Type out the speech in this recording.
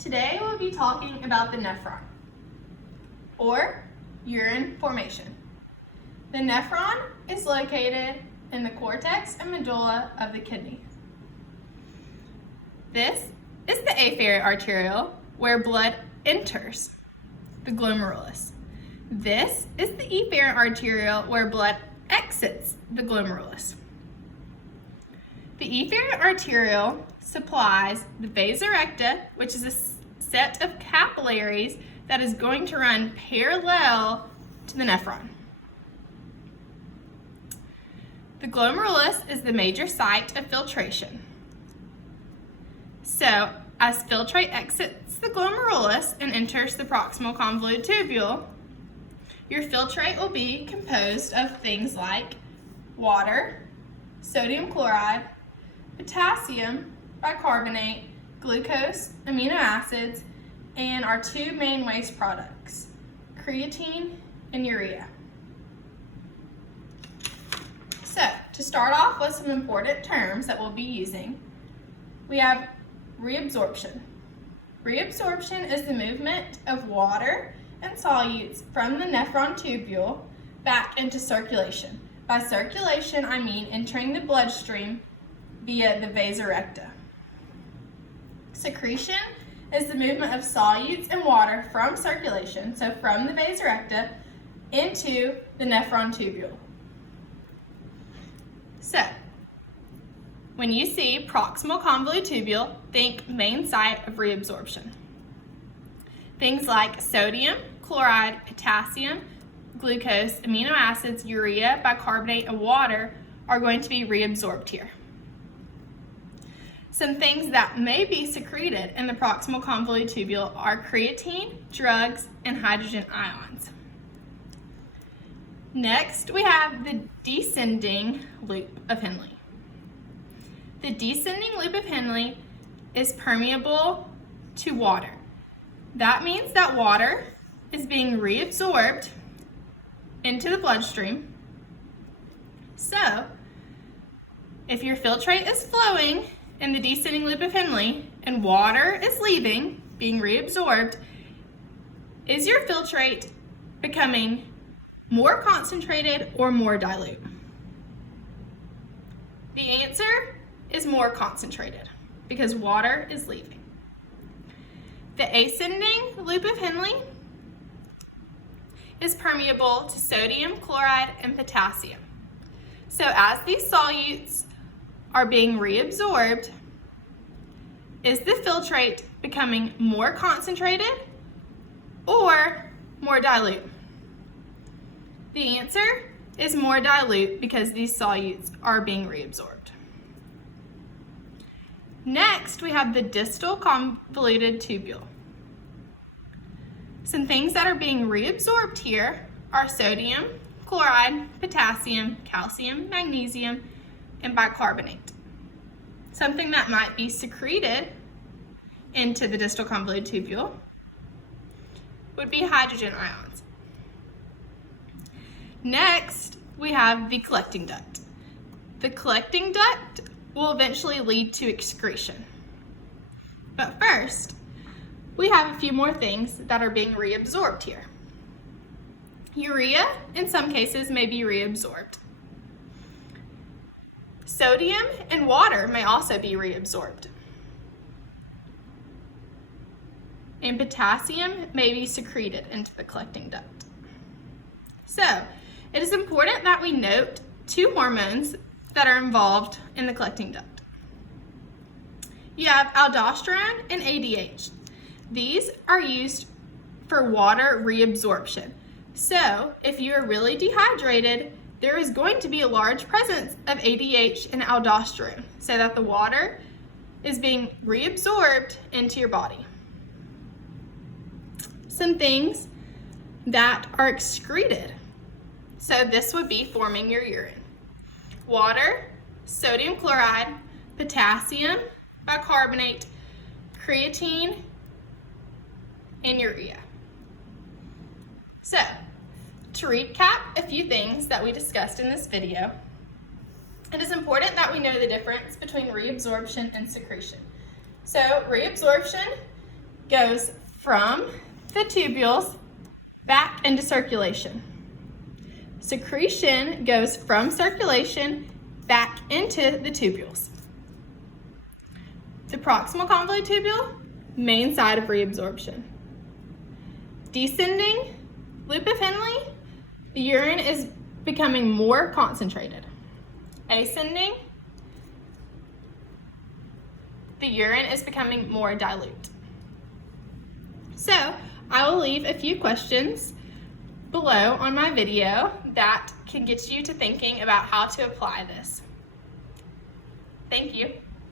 Today we'll be talking about the nephron, or urine formation. The nephron is located in the cortex and medulla of the kidney. This is the afferent arteriole, where blood enters the glomerulus. This is the efferent arteriole, where blood exits the glomerulus. The efferent arteriole supplies the vasa recta, which is a set of capillaries that is going to run parallel to the nephron. The glomerulus is the major site of filtration. So, as filtrate exits the glomerulus and enters the proximal convoluted tubule, your filtrate will be composed of things like water, sodium chloride, potassium, bicarbonate, glucose, amino acids, and our two main waste products, creatine and urea. So, to start off with some important terms that we'll be using, we have reabsorption. Reabsorption is the movement of water and solutes from the nephron tubule back into circulation. By circulation, I mean entering the bloodstream via the vasa recta. Secretion is the movement of solutes and water from circulation, so from the vasa recta into the nephron tubule. So, when you see proximal convoluted tubule, think main site of reabsorption. Things like sodium, chloride, potassium, glucose, amino acids, urea, bicarbonate, and water are going to be reabsorbed here. Some things that may be secreted in the proximal convoluted tubule are creatine, drugs, and hydrogen ions. Next, we have the descending loop of Henle. The descending loop of Henle is permeable to water. That means that water is being reabsorbed into the bloodstream. So, if your filtrate is flowing in the descending loop of Henle and water is leaving, being reabsorbed, is your filtrate becoming more concentrated or more dilute? The answer is more concentrated because water is leaving. The ascending loop of Henle is permeable to sodium, chloride, and potassium. So as these solutes are being reabsorbed, is the filtrate becoming more concentrated or more dilute? The answer is more dilute because these solutes are being reabsorbed. Next, we have the distal convoluted tubule. Some things that are being reabsorbed here are sodium, chloride, potassium, calcium, magnesium, and bicarbonate. Something that might be secreted into the distal convoluted tubule would be hydrogen ions. Next, we have the collecting duct. The collecting duct will eventually lead to excretion. But first, we have a few more things that are being reabsorbed here. Urea, in some cases, may be reabsorbed. Sodium and water may also be reabsorbed. And potassium may be secreted into the collecting duct. So, it is important that we note two hormones that are involved in the collecting duct. You have aldosterone and ADH. These are used for water reabsorption. So, if you are really dehydrated, there is going to be a large presence of ADH and aldosterone so that the water is being reabsorbed into your body. Some things that are excreted. So this would be forming your urine. Water, sodium chloride, potassium, bicarbonate, creatine, and urea. So, to recap a few things that we discussed in this video, it is important that we know the difference between reabsorption and secretion. So, reabsorption goes from the tubules back into circulation. Secretion goes from circulation back into the tubules. The proximal convolute tubule, main side of reabsorption. Descending loop of Henle, the urine is becoming more concentrated. Ascending, the urine is becoming more dilute. So I will leave a few questions below on my video that can get you to thinking about how to apply this. Thank you.